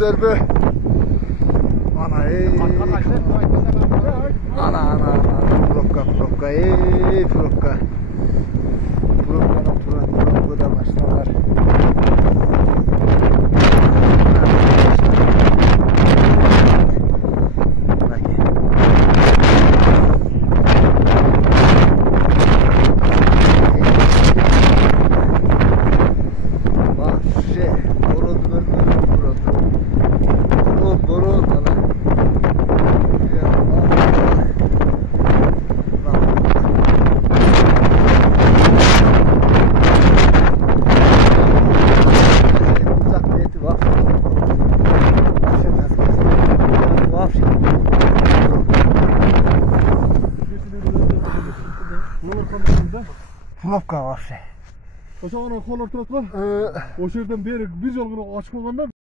көрдүңүздөрбү? Ana ana pробка пробка пробкада машиналар. Provka вообще. Ошо гана колор турат го. Ошол жерден бери бир жол гана ачык болгондо